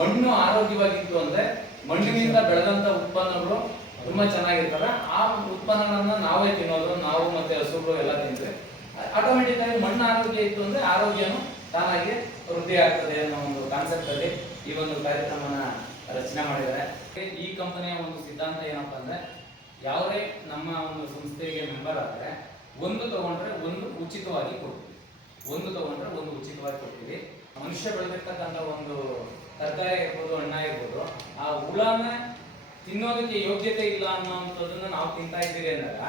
ಮಣ್ಣು ಆರೋಗ್ಯವಾಗಿತ್ತು ಅಂದ್ರೆ ಮಣ್ಣಿನಿಂದ ಬೆಳೆದಂತ ಉತ್ಪನ್ನಗಳು ತುಂಬಾ ಚೆನ್ನಾಗಿರ್ತಾರೆ ಆ ಉತ್ಪನ್ನಗಳನ್ನ ನಾವೇ ತಿನ್ನೋದು, ನಾವು ಮತ್ತೆ ಹಸುಗಳು ಎಲ್ಲ ತಿಂದ್ರೆ. ಆಟೋಮೆಟಿಕ್ ಆಗಿ ಮಣ್ಣು ಆರೋಗ್ಯ ಇತ್ತು ಅಂದ್ರೆ ಆರೋಗ್ಯನು ತಾನಾಗಿ ವೃದ್ಧಿ ಆಗ್ತದೆ ಅನ್ನೋ ಒಂದು ಕಾನ್ಸೆಪ್ಟ್ ಅಲ್ಲಿ ಈ ಒಂದು ಕಾರ್ಯಕ್ರಮನ ರಚನೆ ಮಾಡಿದ್ದಾರೆ. ಈ ಕಂಪನಿಯ ಒಂದು ಸಿದ್ಧಾಂತ ಏನಪ್ಪಾ ಅಂದ್ರೆ, ಯಾವುದೇ ನಮ್ಮ ಒಂದು ಸಂಸ್ಥೆಗೆ ಮೆಂಬರ್ ಆದ್ರೆ ಒಂದು ತಗೊಂಡ್ರೆ ಒಂದು ಉಚಿತವಾಗಿ ಕೊಡ್ತೀವಿ. ಒಂದು ತಗೊಂಡ್ರೆ ಒಂದು ಉಚಿತವಾಗಿ ಕೊಡ್ತೀವಿ. ಮನುಷ್ಯ ಬೆಳೆದಿರ್ತಕ್ಕಂಥ ಒಂದು ತರಕಾರಿ ಇರ್ಬೋದು ಹಣ್ಣ ಇರ್ಬೋದು, ಆ ಹುಳನ ತಿನ್ನೋದಕ್ಕೆ ಯೋಗ್ಯತೆ ಇಲ್ಲ ಅನ್ನೋಂಥದ್ದನ್ನ ನಾವು ತಿಂತಾ ಇದ್ದೀವಿ ಅಂದಾಗ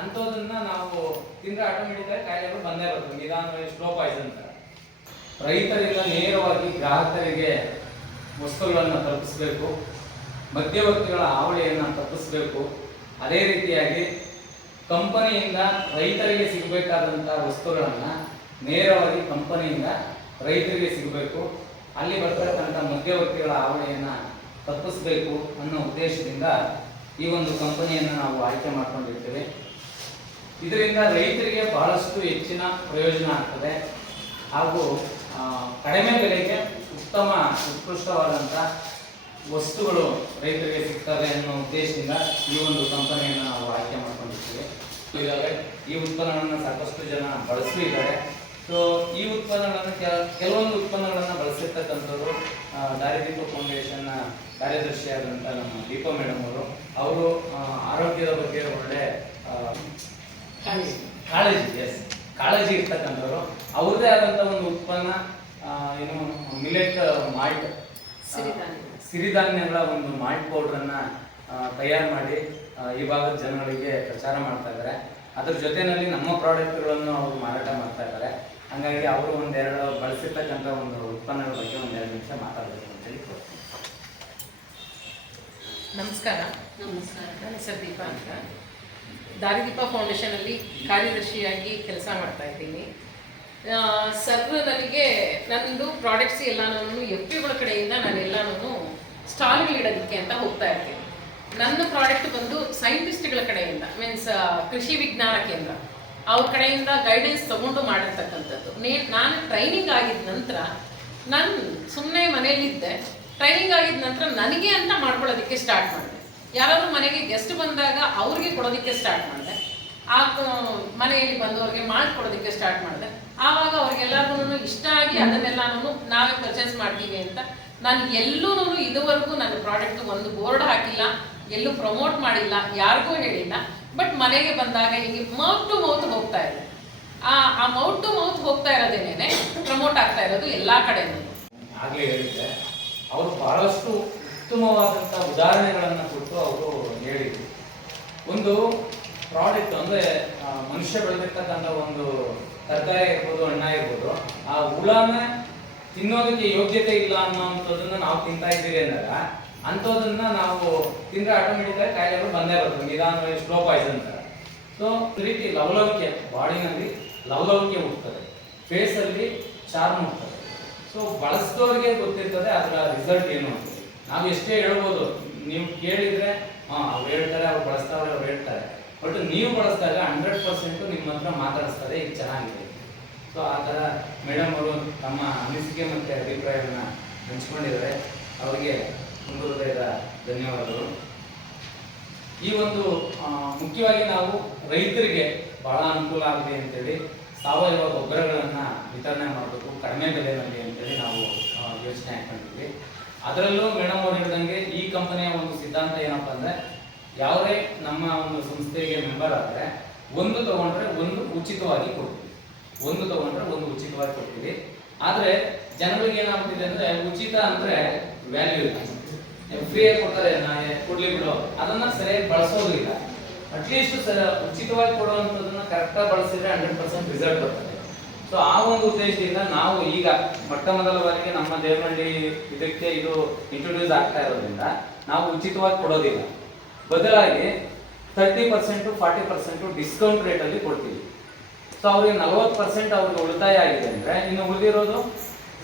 ಅಂಥದನ್ನ ನಾವು ತಿಂದ್ರೆ ಆಟೋಮೆಟಿಕ್ ಆಗಿ ಕಾಯಿಲೆಗಳು ಬಂದೇ ಬರ್ತವೆ ನಿಧಾನವಾಗಿ ಸ್ಲೋ ಪಾಯ್ಸನ್ ಅಂತ ರೈತರಿಂದ ನೇರವಾಗಿ ಗ್ರಾಹಕರಿಗೆ ವಸ್ತುಗಳನ್ನು ತಲುಪಿಸಬೇಕು, ಮಧ್ಯವರ್ತಿಗಳ ಹಾವಳಿಯನ್ನು ತಪ್ಪಿಸ್ಬೇಕು. ಅದೇ ರೀತಿಯಾಗಿ ಕಂಪನಿಯಿಂದ ರೈತರಿಗೆ ಸಿಗಬೇಕಾದಂಥ ವಸ್ತುಗಳನ್ನು ನೇರವಾಗಿ ಕಂಪನಿಯಿಂದ ರೈತರಿಗೆ ಸಿಗಬೇಕು. ಅಲ್ಲಿ ಬರ್ತಕ್ಕಂಥ ಮಧ್ಯವರ್ತಿಗಳ ಹಾವಳಿಯನ್ನು ತಪ್ಪಿಸಬೇಕು ಅನ್ನೋ ಉದ್ದೇಶದಿಂದ ಈ ಒಂದು ಕಂಪನಿಯನ್ನು ನಾವು ಆಯ್ಕೆ ಮಾಡ್ಕೊಂಡಿರ್ತೇವೆ. ಇದರಿಂದ ರೈತರಿಗೆ ಬಹಳಷ್ಟು ಹೆಚ್ಚಿನ ಪ್ರಯೋಜನ ಆಗ್ತದೆ. ಹಾಗೂ ಕಡಿಮೆ ಬೆಲೆಗೆ ಉತ್ತಮ ಉತ್ಕೃಷ್ಟವಾದಂಥ ವಸ್ತುಗಳು ರೈತರಿಗೆ ಸಿಗ್ತವೆ ಅನ್ನೋ ಉದ್ದೇಶದಿಂದ ಈ ಒಂದು ಕಂಪನಿಯನ್ನು ನಾವು ಆಯ್ಕೆ ಮಾಡ್ಕೊಂಡಿರ್ತೀವಿ. ಈ ಉತ್ಪನ್ನಗಳನ್ನು ಸಾಕಷ್ಟು ಜನ ಬಳಸಲಿದ್ದಾರೆ ಸೊ ಈ ಉತ್ಪನ್ನಗಳನ್ನು ಕೆಲ- ಕೆಲವೊಂದು ಉತ್ಪನ್ನಗಳನ್ನು ಬಳಸಿರ್ತಕ್ಕಂಥವ್ರು ದಾರಿದೀಪ ಫೌಂಡೇಶನ್ನ ಕಾರ್ಯದರ್ಶಿಯಾದಂಥ ನಮ್ಮ ದೀಪ ಮೇಡಮ್ ಅವರು. ಅವರು ಆರೋಗ್ಯದ ಬಗ್ಗೆ ಒಳ್ಳೆ ಕಾಳಜಿ ಎಸ್ ಕಾಳಜಿ ಇರ್ತಕ್ಕಂಥವ್ರು. ಅವ್ರದೇ ಆದಂಥ ಒಂದು ಉತ್ಪನ್ನ ಏನು ಮಿಲೆಟ್ ಮಾಲ್ಟ್ ಸಿರಿಧಾನ್ಯ. ಸಿರಿಧಾನ್ಯಗಳ. ಒಂದು ಮಾಲ್ಟ್ ಪೌಡ್ರನ್ನು ತಯಾರು ಮಾಡಿ ಈ ಭಾಗದ ಜನಗಳಿಗೆ ಪ್ರಚಾರ ಮಾಡ್ತಾ ಇದ್ದಾರೆ ಅದ್ರ ಜೊತೆನಲ್ಲಿ ನಮ್ಮ ಪ್ರಾಡಕ್ಟ್ಗಳನ್ನು ಅವರು ಮಾರಾಟ ಮಾಡ್ತಾ ಇದ್ದಾರೆ. ಹಾಗಾಗಿ ಅವರು ಒಂದೆರಡು ಬಳಸಿರ್ತಕ್ಕಂಥ ಒಂದು ಉತ್ಪನ್ನಗಳ ಬಗ್ಗೆ ಒಂದೆರಡು ನಿಮಿಷ ಮಾತಾಡಬೇಕು ಅಂತೇಳಿ ಕೊಡ್ತೀನಿ. ನಮಸ್ಕಾರ. ನಮಸ್ಕಾರ. ನನ್ನ ಹೆಸರು ದೀಪಾ ಅಂತ. ದಾರಿದೀಪ ಫೌಂಡೇಶನಲ್ಲಿ ಕಾರ್ಯದರ್ಶಿಯಾಗಿ ಕೆಲಸ ಮಾಡ್ತಾ ಇದ್ದೀನಿ. ಸರ್ ನನಗೆ ನನ್ನದು ಪ್ರಾಡಕ್ಟ್ಸ್ ಎಲ್ಲಾನು ಎಫ್ ಪಿಗಳ ಕಡೆಯಿಂದ ನಾನು ಎಲ್ಲಾನು ಸ್ಟಾಲ್ಗಳಿಡೋದಕ್ಕೆ ಅಂತ ಹೋಗ್ತಾ ಇರ್ತೀನಿ. ನನ್ನ ಪ್ರಾಡಕ್ಟ್ ಬಂದು ಸೈಂಟಿಸ್ಟ್ಗಳ ಕಡೆಯಿಂದ ಮೀನ್ಸ್ ಕೃಷಿ ವಿಜ್ಞಾನ ಕೇಂದ್ರ. ಅವ್ರ ಕಡೆಯಿಂದ ಗೈಡೆನ್ಸ್ ತಗೊಂಡು ಮಾಡಿರ್ತಕ್ಕಂಥದ್ದು. ನೇ, ನಾನು ಟ್ರೈನಿಂಗ್ ಆಗಿದ ನಂತರ, ನಾನು ಸುಮ್ಮನೆ ಮನೇಲಿದ್ದೆ ಟ್ರೈನಿಂಗ್ ಆಗಿದ ನಂತರ ನನಗೆ ಅಂತ ಮಾಡ್ಕೊಳ್ಳೋದಕ್ಕೆ ಸ್ಟಾರ್ಟ್ ಮಾಡಿದೆ. ಯಾರಾದರೂ ಮನೆಗೆ ಗೆಸ್ಟ್ ಬಂದಾಗ ಅವ್ರಿಗೆ ಕೊಡೋದಕ್ಕೆ ಸ್ಟಾರ್ಟ್ ಮಾಡಿದೆ. ಆ ಮನೆಯಲ್ಲಿ ಬಂದವ್ರಿಗೆ ಮಾಡಿಕೊಡೋದಕ್ಕೆ ಸ್ಟಾರ್ಟ್ ಮಾಡಿದೆ. ಆವಾಗ ಅವ್ರಿಗೆಲ್ಲರಿಗೂ ಇಷ್ಟ ಆಗಿ ಅದನ್ನೆಲ್ಲಾನು ನಾವೇ ಪರ್ಚೇಸ್ ಮಾಡ್ತೀವಿ ಅಂತ, ನಾನು ಎಲ್ಲೂ ಇದುವರೆಗೂ ನನ್ನ ಪ್ರಾಡಕ್ಟ್ ಒಂದು ಬೋರ್ಡ್ ಹಾಕಿಲ್ಲ. ಎಲ್ಲೂ ಪ್ರಮೋಟ್ ಮಾಡಿಲ್ಲ, ಯಾರಿಗೂ ಹೇಳಿಲ್ಲ. ಬಟ್ ಮನೆಗೆ ಬಂದಾಗ ಹಿಂಗೆ ಮೌತ್ ಟು ಮೌತ್ ಹೋಗ್ತಾ ಇದೆ. ಆ ಆ ಮೌತ್ ಟು ಮೌತ್ ಹೋಗ್ತಾ ಇರೋದೇನೇನೆ ಪ್ರಮೋಟ್ ಆಗ್ತಾ ಇರೋದು ಎಲ್ಲಾ ಕಡೆನೂ. ಆಗಲೇ ಹೇಳಿದ್ದೆ. ಅವರು ಬಹಳಷ್ಟು ಉತ್ತಮವಾದಂಥ ಉದಾಹರಣೆಗಳನ್ನು ಕೊಟ್ಟು ಅವರು ಹೇಳಿದರು. ಒಂದು ಪ್ರಾಡಕ್ಟ್ ಅಂದ್ರೆ ಮನುಷ್ಯ ಬೆಳೆದಿರ್ತಕ್ಕಂಥ ಒಂದು ತರಕಾರಿ ಇರ್ಬೋದು ಹಣ್ಣ ಇರ್ಬೋದು, ಆ ಹುಳನ ತಿನ್ನೋದಕ್ಕೆ ಯೋಗ್ಯತೆ ಇಲ್ಲ ಅನ್ನೋಂಥದ್ದನ್ನ ನಾವು ತಿಂತಾ ಇದ್ದೀವಿ ಅಂದಾಗ ಅಂಥದನ್ನ ನಾವು ತಿಂದ್ರೆ ಆಟೋಮೆಟಿಕ್ ಆಗಿ ಕಾಯಿಲೆಗಳು ಬಂದೇ ಬರ್ತವೆ ನಿಧಾನವಾಗಿ ಸ್ಲೋ ಪಾಯ್ಸನ್ ತರ ಸೊ ರೀತಿ ಲವಲವಿಕೆ ಬಾಡಿನಲ್ಲಿ ಲವಲವಿಕೆ ಹುಟ್ಟುತ್ತದೆ. ಫೇಸಲ್ಲಿ ಚಾರ್ಮ್ ಹುಟ್ಟುತ್ತದೆ. ಸೊ ಬಳಸಿದವ್ರಿಗೆ ಗೊತ್ತಿರ್ತದೆ, ಅದರ ರಿಸಲ್ಟ್ ಏನು ಅಂತ. ನಾವು ಎಷ್ಟೇ ಹೇಳ್ಬೋದು, ನೀವು ಕೇಳಿದ್ರೆ, ಹಾ, ಅವ್ರು ಹೇಳ್ತಾರೆ, ಅವ್ರು ಬಳಸ್ತಾರೆ, ಅವ್ರು ಹೇಳ್ತಾರೆ. ಬಟ್ ನೀವು ಬಳಸಿದಾಗ ಹಂಡ್ರೆಡ್ ಪರ್ಸೆಂಟ್ ನಿಮ್ಮ ಹತ್ರ ಮಾತಾಡಿಸ್ತಾರೆ, ಈಗ ಚೆನ್ನಾಗಿದೆ. ಸೊ ಆ ಥರ ಮೇಡಮ್ ಅವರು ತಮ್ಮ ಅನಿಸಿಕೆ ಮತ್ತು ಅಭಿಪ್ರಾಯವನ್ನು ಹಂಚ್ಕೊಂಡಿದ್ದಾರೆ. ಅವರಿಗೆ ತುಂಬ ಧನ್ಯವಾದಗಳು. ಈ ಒಂದು ಮುಖ್ಯವಾಗಿ ನಾವು ರೈತರಿಗೆ ಬಹಳ ಅನುಕೂಲ ಆಗಲಿ ಅಂತೇಳಿ ಸಾವಯವ ಗೊಬ್ಬರಗಳನ್ನು ವಿತರಣೆ ಮಾಡಬೇಕು, ಕಡಿಮೆ ಬೆಲೆಯಲ್ಲಿ ಅಂತೇಳಿ ನಾವು ಯೋಚನೆ ಹಾಕೊಂಡಿದ್ವಿ. ಅದರಲ್ಲೂ ಮೇಡಮ್ ಅವ್ರು ಹೇಳಿದಂಗೆ ಈ ಕಂಪನಿಯ ಒಂದು ಸಿದ್ಧಾಂತ ಏನಪ್ಪ ಅಂದ್ರೆ ಯಾವುದೇ ನಮ್ಮ ಒಂದು ಸಂಸ್ಥೆಗೆ ಮೆಂಬರ್ ಆದರೆ ಒಂದು ತಗೊಂಡ್ರೆ ಒಂದು ಉಚಿತವಾಗಿ ಕೊಡ್ತೀವಿ. ಒಂದು ತಗೊಂಡ್ರೆ ಒಂದು ಉಚಿತವಾಗಿ ಕೊಡ್ತೀವಿ. ಆದ್ರೆ ಜನರಿಗೆ ಏನಾಗ್ತಿದೆ ಅಂದ್ರೆ ಉಚಿತ ಅಂದ್ರೆ ವ್ಯಾಲ್ಯೂ ಇಲ್ಲ. ಫ್ರೀ ಆಗಿ ಕೊಡ್ತಾರೆ ಕೊಡ್ಲಿ ಬಿಡು. ಅದನ್ನ ಸರಿಯಾಗಿ ಬಳಸೋದಿಲ್ಲ. ಅಟ್ಲೀಸ್ಟ್ ಸರ ಉಚಿತವಾಗಿ ಕೊಡುವಂಥದ್ದನ್ನ ಕರೆಕ್ಟಾಗಿ ಬಳಸಿದ್ರೆ ಹಂಡ್ರೆಡ್ ಪರ್ಸೆಂಟ್ ರಿಸಲ್ಟ್ ಬರ್ತದೆ. ಸೊ ಆ ಒಂದು ಉದ್ದೇಶದಿಂದ ನಾವು ಈಗ ಮೊಟ್ಟ ಮೊದಲ ಬಾರಿಗೆ ನಮ್ಮ ದೇವನಹಳ್ಳಿ ಇದಕ್ಕೆ ಇದು ಇಂಟ್ರೊಡ್ಯೂಸ್ ಆಗ್ತಾ ಇರೋದ್ರಿಂದ ನಾವು ಉಚಿತವಾಗಿ ಕೊಡೋದಿಲ್ಲ. ಬದಲಾಗಿ thirty percent forty percent discount ರೇಟಲ್ಲಿ ಕೊಡ್ತೀವಿ. ಸೊ ಅವ್ರಿಗೆ ನಲವತ್ತು ಪರ್ಸೆಂಟ್ ಅವ್ರಿಗೆ ಉಳಿತಾಯ ಆಗಿದೆ ಅಂದ್ರೆ ಇನ್ನು ಉಳಿದಿರೋದು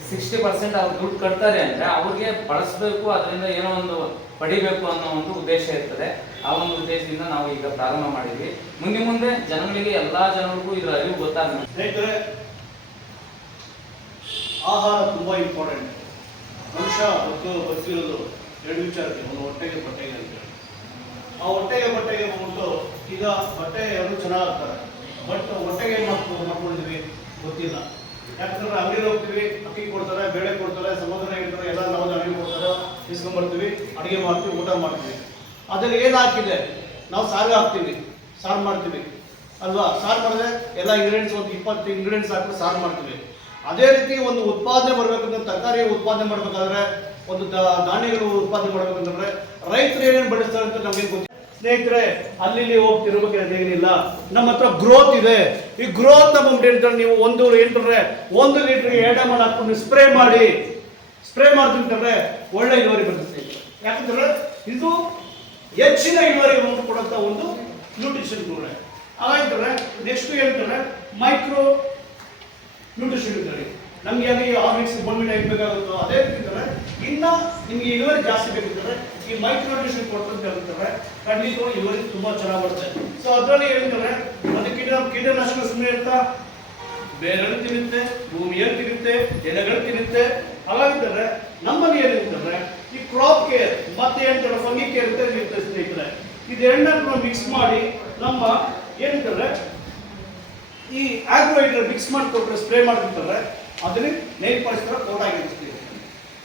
ಸಿಕ್ಸ್ಟಿ ಪರ್ಸೆಂಟ್ ಅವ್ರು ದುಡ್ಡು ಕಟ್ತಾರೆ ಅಂದ್ರೆ ಅವ್ರಿಗೆ ಬಳಸಬೇಕು, ಅದರಿಂದ ಏನೋ ಒಂದು ಪಡಿಬೇಕು ಅನ್ನೋ ಒಂದು ಉದ್ದೇಶ ಇರ್ತದೆ. ಆ ಒಂದು ಉದ್ದೇಶದಿಂದ ನಾವು ಈಗ ಪ್ರಾರಂಭ ಮಾಡಿದ್ವಿ. ಮುಂದೆ ಮುಂದೆ ಜನಗಳಿಗೆ ಎಲ್ಲಾ ಜನರಿಗೂ ಇದರ ಅರಿವು ಸ್ನೇಹಿತರೆ, ಆಹಾರ ತುಂಬಾ ಇಂಪಾರ್ಟೆಂಟ್ ಮನುಷ್ಯ ಮತ್ತು ಬದುಕಿರೋದು ಎರಡು ವಿಚಾರಕ್ಕೆ, ಒಂದು ಹೊಟ್ಟೆಗೆ ಬಟ್ಟೆಗೆ ಅಂತ ಆ ಹೊಟ್ಟೆಗೆ ಬಟ್ಟೆಗೆ ಬಂದ್ಬಿಟ್ಟು ಈಗ ಬಟ್ಟೆ ಎರಡು ಚೆನ್ನಾಗ್ತಾರೆ ಬಟ್ ಹೊಟ್ಟೆಗೆ ಏನು ಮಾಡ್ಕೊ ಮಾಡ್ಕೊಂಡಿದ್ವಿ ಗೊತ್ತಿಲ್ಲ. ಯಾಕಂದ್ರೆ ಅಂಗಡಿಗೆ ಹೋಗ್ತೀವಿ, ಅಕ್ಕಿ ಕೊಡ್ತಾರೆ, ಬೇಳೆ ಕೊಡ್ತಾರೆ ಸಮುದ್ರ ಇರ್ತಾರೆ ಎಲ್ಲ ನಾವು ಅಂಗಡಿ ಕೊಡ್ತಾರೆ ಇಸ್ಕೊಂಡ್ಬರ್ತೀವಿ ಅಡಿಗೆ ಮಾಡ್ತೀವಿ, ಊಟ ಮಾಡ್ತೀವಿ. ಅದ್ರಲ್ಲಿ ಏನು ಹಾಕಿದೆ ನಾವು ಸಾರು ಹಾಕ್ತೀವಿ, ಸಾರು ಮಾಡ್ತೀವಿ. ಅಲ್ವಾ? ಸಾರು ಮಾಡಿದ್ರೆ ಎಲ್ಲ ಇಂಗ್ರೀಡಿಯೆಂಟ್ಸ್ ಒಂದು ಇಪ್ಪತ್ತು ಇಂಗ್ರೀಡಿಯೆಂಟ್ಸ್ ಹಾಕಿ ಸಾರು ಮಾಡ್ತೀವಿ. ಅದೇ ರೀತಿ ಒಂದು ಉತ್ಪಾದನೆ ಮಾಡಬೇಕಂದ್ರೆ ತರಕಾರಿ ಉತ್ಪಾದನೆ ಮಾಡಬೇಕಾದ್ರೆ, ಒಂದು ಧಾನ್ಯಗಳು ಉತ್ಪಾದನೆ ಮಾಡಬೇಕಂತಂದ್ರೆ ರೈತರು ಏನೇನು ಬೆಳೆಸ್ತಾರೆ ಅಂತ ನಮಗೆ ಗೊತ್ತಿಲ್ಲ. ಸ್ನೇಹಿತರೆ, ಅಲ್ಲಿ ಇಲ್ಲಿ ಹೋಗ್ತಿರ್ಬೇಕು ಏನಿಲ್ಲ. ನಮ್ಮ ಹತ್ರ ಗ್ರೋತ್ ಇದೆ. ಈ ಗ್ರೋತ್ ನಮ್ಮ ಹೇಳ್ತಾರೆ ನೀವು ಒಂದು ಎಂಟ್ರೆ ಒಂದು ಲೀಟ್ರಿಗೆ ಎಂ ಹಾಕೊಂಡು ಸ್ಪ್ರೇ ಮಾಡಿ. ಸ್ಪ್ರೇ ಮಾಡ್ತಿಂತಾರೆ ಒಳ್ಳೆ ಇಳುವರಿ ಬರುತ್ತೆ. ಯಾಕಂದ್ರೆ ಇದು ಹೆಚ್ಚಿನ ಇಳುವರಿ ಕೊಡುವಂತ ಒಂದು ನ್ಯೂಟ್ರಿಷನ್ ಕೂಡ ಹಾಗಾಯ್ತಾರೆ ನೆಕ್ಸ್ಟ್ ಹೇಳ್ತಾರೆ ಮೈಕ್ರೋ ನ್ಯೂಟ್ರಿಷನ್ ಇದ್ದಾರೆ ನಮ್ಗೆ ಅಲ್ಲಿ ಆರ್ಮಿಕ್ಸ್ ಬಂದ್ಬಿಟ್ಟು ಹೆಂಗ್ ಬೇಕಾಗುತ್ತೋ ಅದೇ ಇನ್ನ ನಿಮ್ಗೆ ಇಳುವರಿ ಜಾಸ್ತಿ ಬೇಕಿದ್ದಾರೆ ಈ ಮೈಕ್ರೋ ನ್ಯೂಟ್ರಿಷನ್ ಕೊಡ್ತಂತ ಹೇಳ್ತಾರೆ ಖಂಡಿತವಾಗಿ ಇವರಿಗೆ ತುಂಬಾ ಚೆನ್ನಾಗಿ ಬರುತ್ತೆ. ಸೊ ಅದರಲ್ಲಿ ಹೇಳ್ತಾರೆ ಅದಕ್ಕಿಂತ ಕೀಟ ಕೀಟನಾಶಕ ಸುಮ್ಮನೆ ಇರ್ತಾ ಬೇರೆಗಳು ತಿನ್ನುತ್ತೆ ಭೂಮಿಯಲ್ಲಿ ತಿನ್ನುತ್ತೆ ಎಲೆಗಳು ತಿನ್ನುತ್ತೆ. ಹಾಗಾಗಿದ್ದಾರೆ ನಮ್ಮಲ್ಲಿ ಏನಿರ್ತಾರೆ ಈ ಕ್ರಾಪ್ ಕೇರ್ ಮತ್ತೆ ಹೇಳ್ತಾರೆ ಫಂಗಿ ಕೇರ್ ಅಂತ ಇರುತ್ತೆ ಸ್ನೇಹಿತರೆ. ಇದೆರಡನ್ನ ಮಿಕ್ಸ್ ಮಾಡಿ ನಮ್ಮ ಏನಿದ್ದಾರೆ ಈ ಆಗ್ರೋಹೈಡ್ರೇಟ್ ಮಿಕ್ಸ್ ಮಾಡಿಕೊಟ್ರೆ ಸ್ಪ್ರೇ ಮಾಡಿರ್ತಾರೆ ಅದನ್ನ ನೈಟ್ ಪರಿಸರ ಕೋಟ್ ಆಗಿರ್ತೀವಿ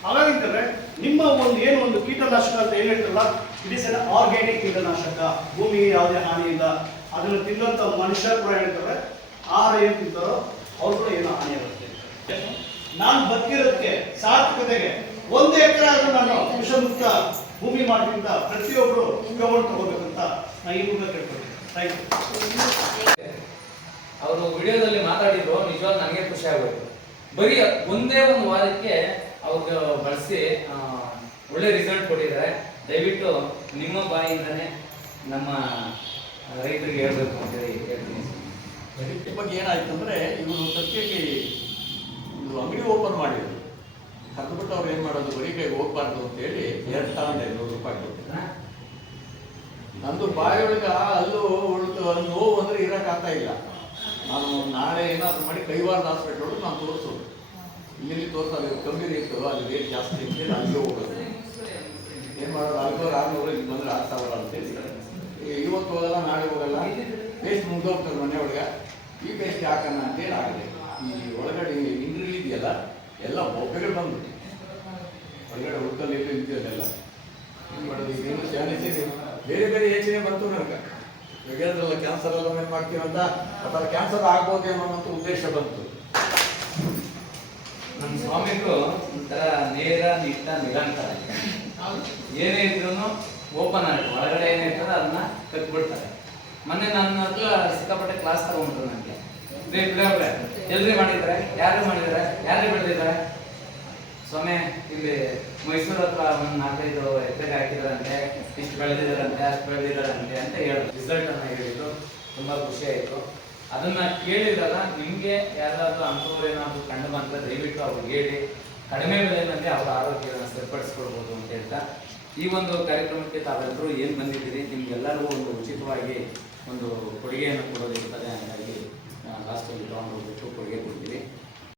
ಹಾಗಾಗಿದ್ದರೆ ನಿಮ್ಮ ಒಂದು ಏನು ಒಂದು ಕೀಟನಾಶಕ ಅಂತ ಏನು ಹೇಳ್ತಾರಲ್ಲ ಇಟ್ ಇಸ್ ಅನ್ ಆರ್ಗ್ಯಾನಿಕ್ ಕೀಟನಾಶಕ. ಭೂಮಿಗೆ ಯಾವುದೇ ಹಾನಿ ಇಲ್ಲ. ಅದನ್ನು ತಿನ್ನುವಂತ ಮನುಷ್ಯ ಕೂಡ ಹೇಳ್ತಾರೆ, ಆಹಾರ ಏನು ತಿಂತಾರೋ ಅವ್ರು ಕೂಡ ಏನೋ ಹಾನಿ ಆಗುತ್ತೆ. ನಾನು ಬದುಕಿರೋದಕ್ಕೆ ಸಾರ್ಥಕತೆಗೆ ಒಂದು ಎಕರೆ ಆದರೂ ನಾನು ವಿಷಮುಕ್ತ ಭೂಮಿ ಮಾಡಿದ್ರಿಂದ ಪ್ರತಿಯೊಬ್ಬರು ಉಪಯೋಗ ತಗೋಬೇಕಂತ ನಾನು ಈ ಮೂಲಕ ಕೇಳ್ಕೊಳ್ತೀನಿ. ಅವರು ವಿಡಿಯೋದಲ್ಲಿ ಮಾತಾಡಿದ್ರು, ನಿಜವಾಗ ನನಗೆ ಖುಷಿ ಆಗೋಯ್ತು. ಬರೀ ಒಂದೇ ಒಂದು ವಾರಕ್ಕೆ ಅವ್ರಿಗೆ ಬಳಸಿ ಒಳ್ಳೆ ರಿಸಲ್ಟ್ ಕೊಟ್ಟಿದ್ದಾರೆ. ದಯವಿಟ್ಟು ನಿಮ್ಮ ಬಾಯಿಂದನೇ ನಮ್ಮ ರೈತರಿಗೆ ಹೇಳ್ಬೇಕು ಅಂತ ಹೇಳಿ ಹೇಳ್ತೀನಿ. ಇದಕ್ಕೆ ಬಗ್ಗೆ ಏನಾಯ್ತು ಅಂದರೆ ಇವರು ಸತ್ಯಕ್ಕೆ ಒಂದು ಅಂಗಡಿ ಓಪನ್ ಮಾಡಿದ್ರು. ಕರೆದುಬಿಟ್ಟು ಅವ್ರು ಏನು ಮಾಡೋದು, ಬರೀ ಕೈ ಹೋಗ್ಬಾರ್ದು ಅಂತ ಹೇಳಿ ಎರಡು ತಗೊಂಡೆ ನೂರು ರೂಪಾಯಿ ನಂದು ಬಾಯಿಯೊಳಗ ಅಲ್ಲೂ ಉಳಿದು ನೋವು ಅಂದರೆ ಇರೋಕ್ಕಾಗ್ತಾ ಇಲ್ಲ. ನಾನು ನಾಳೆ ಏನಾದರೂ ಮಾಡಿ ಕೈವಾರದ ಹಾಸ್ಪಿಟಲ್ ನಾನು ತೋರಿಸೋದು. ಇಲ್ಲಿ ತೋರ್ತಾರೆ ಕಮ್ಮಿ ರೇಟ್ ಅಲ್ಲಿ ರೇಟ್ ಜಾಸ್ತಿ ಇತ್ತು ಅಲ್ಲಿಗೆ ಹೋಗೋದು ಏನ್ ಮಾಡೋದು ಅಲ್ಗೋರು ಆರ್ನೂರು, ಇಲ್ಲಿ ಬಂದ್ರೆ ಆರು ಸಾವಿರ ಅಂತೇಳಿ ಇವತ್ತು ಹೋಗಲ್ಲ, ನಾಳೆ ಹೋಗಲ್ಲ ಪೇಸ್ಟ್ ಮುಗ್ದೋಗ್ತಾರೆ ಮನೆ ಒಳಗೆ. ಈ ಪೇಸ್ಟ್ ಹಾಕೋಣ ಅಂತೇಳಿ ಆಗಿದೆ. ಈ ಒಳಗಡೆ ಇಂದ್ರಿಲ್ ಇದೆಯಲ್ಲ ಎಲ್ಲ ಬೊಬ್ಬೆಗಳು ಬಂದ್ಬಿಟ್ಟು ಒಳಗಡೆ ಹುಡುಕಲ್ಲಿ ಇಟ್ಟು ಇದ್ದಿರಲಿಲ್ಲ ಏನು ಮಾಡೋದು ಈಗೇನು ಶಾನಿಸಿ ಬೇರೆ ಬೇರೆ ಯೋಚನೆ ಬಂತು ನನಗೆ. ಹೇಳಿದ್ರಲ್ಲ ಕ್ಯಾನ್ಸರ್ ಎಲ್ಲ ಏನು ಮಾಡ್ತೀವಿ ಅಂತ, ಆ ಥರ ಕ್ಯಾನ್ಸರ್ ಆಗ್ಬೋದೇನೋ ಅಂತ ಉದ್ದೇಶ ಬಂತು. ನಮ್ಮ ಸ್ವಾಮಿಗಳು ಒಂಥರ ನೇರ ನಿಟ್ಟ ನಿರಂತರ. ಏನೇ ಇದ್ರು ಓಪನ್ ಆಗಿ, ಒಳಗಡೆ ಏನಿರ್ತದೆ ಅದನ್ನ ಕಟ್ಬಿಡ್ತಾರೆ. ಮೊನ್ನೆ ನನ್ನ ಹತ್ರ ಸಿಕ್ಕಾಪಟ್ಟೆ ಕ್ಲಾಸ್ ತಗೊಂಡ್ರು ನನಗೆ ಎಲ್ರಿ ಮಾಡಿದ್ದಾರೆ? ಯಾರು ಮಾಡಿದ್ದಾರೆ? ಯಾರು ಬೆಳೆದಿದ್ದಾರೆ? ಸ್ವಾಮಿ, ಇಲ್ಲಿ ಮೈಸೂರು ಹತ್ರ ಒಂದು ನಾಲ್ಕೈದು ಎಕರೆಗೆ ಹಾಕಿದಾರಂತೆ. ಇಷ್ಟು ಬೆಳೆದಿದ್ದಾರಂತೆ, ಅಷ್ಟು ಬೆಳೆದಿದ್ದಾರಂತೆ ಅಂತ ಹೇಳಿದ್ರು. ರಿಸಲ್ಟ್ ಅನ್ನ ಹೇಳಿದ್ರು. ತುಂಬಾ ಖುಷಿ ಆಯ್ತು. ಅದನ್ನ ಕೇಳಿದಾಗ ನಿಮ್ಗೆ ಯಾರಾದ್ರೂ ಅಂಥವ್ರು ಏನಾದ್ರೂ ಕಂಡು ಬಂದ್ರೆ ದಯವಿಟ್ಟು ಅವ್ರಿಗೆ ಹೇಳಿ. ಕಡಿಮೆ ಬೆಲೆಯಲ್ಲಿ ಅವರ ಆರೋಗ್ಯವನ್ನು ಸರಿಪಡಿಸ್ಕೊಡ್ಬೋದು ಅಂತ ಹೇಳ್ತಾ, ಈ ಒಂದು ಕಾರ್ಯಕ್ರಮಕ್ಕೆ ತಾವೆಲ್ಲರೂ ಏನು ಬಂದಿದ್ದೀರಿ? ನಿಮ್ಗೆಲ್ಲರಿಗೂ ಒಂದು ಉಚಿತವಾಗಿ ಒಂದು ಕೊಡುಗೆಯನ್ನು ಕೊಡೋದಿರ್ತದೆ ಹಾಗಾಗಿ ಲಾಸ್ಟಲ್ಲಿ ತಗೊಂಡು ಹೋಗ್ಬೇಕು